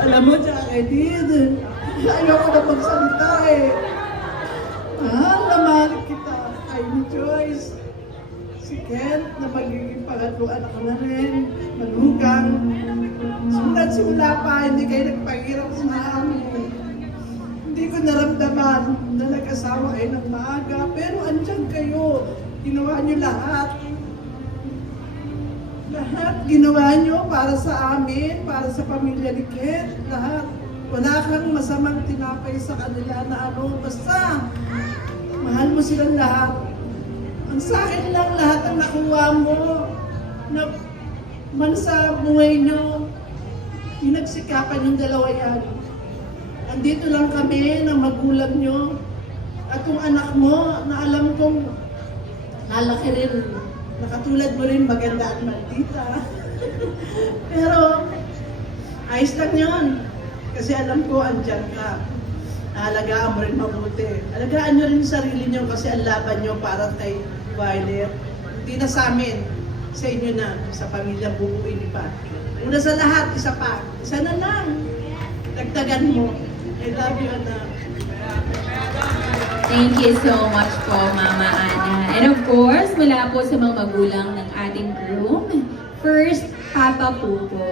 Alam mo, tsaka kay Did, ayoko na magsalita eh. Mahal na mahal kita. Ay ni Joyce. Si Kent na magiging pangatlong anak na rin. Manugang. Simula pa, hindi kayo nagpahirap sa amin. Hindi ko naramdaman na nag-asawa kayo ng maaga. Pero andyan kayo. Ginawa niyo lahat. Lahat ginawa niyo para sa amin, para sa pamilya ni Kent. Lahat. Wala kang masamang tinapay sa kanila na ano. Basta, mahal mo silang lahat. Ang sa akin lang lahat ang nakuha mo na man sa buhay niyo, pinagsikapan yung dalawa yan. Andito lang kami ng magulang niyo at yung anak mo na alam kong lalaki rin. Nakatulad mo rin, maganda at maldita. Pero ayos lang yun. Kasi alam ko andyan ka. Alagaan mo rin mabuti. Alagaan nyo rin yung sarili nyo kasi ang laban nyo para kay Violet. Hindi na sa amin, sa inyo na, sa pamilyang bubuin ni Pat. Una sa lahat, isa pa. Isa na lang. Dagdagan mo. I love you, anak. Thank you so much po, Mama Ana. And of course, mula po sa mga magulang ng ating groom, first, Papa Pupo.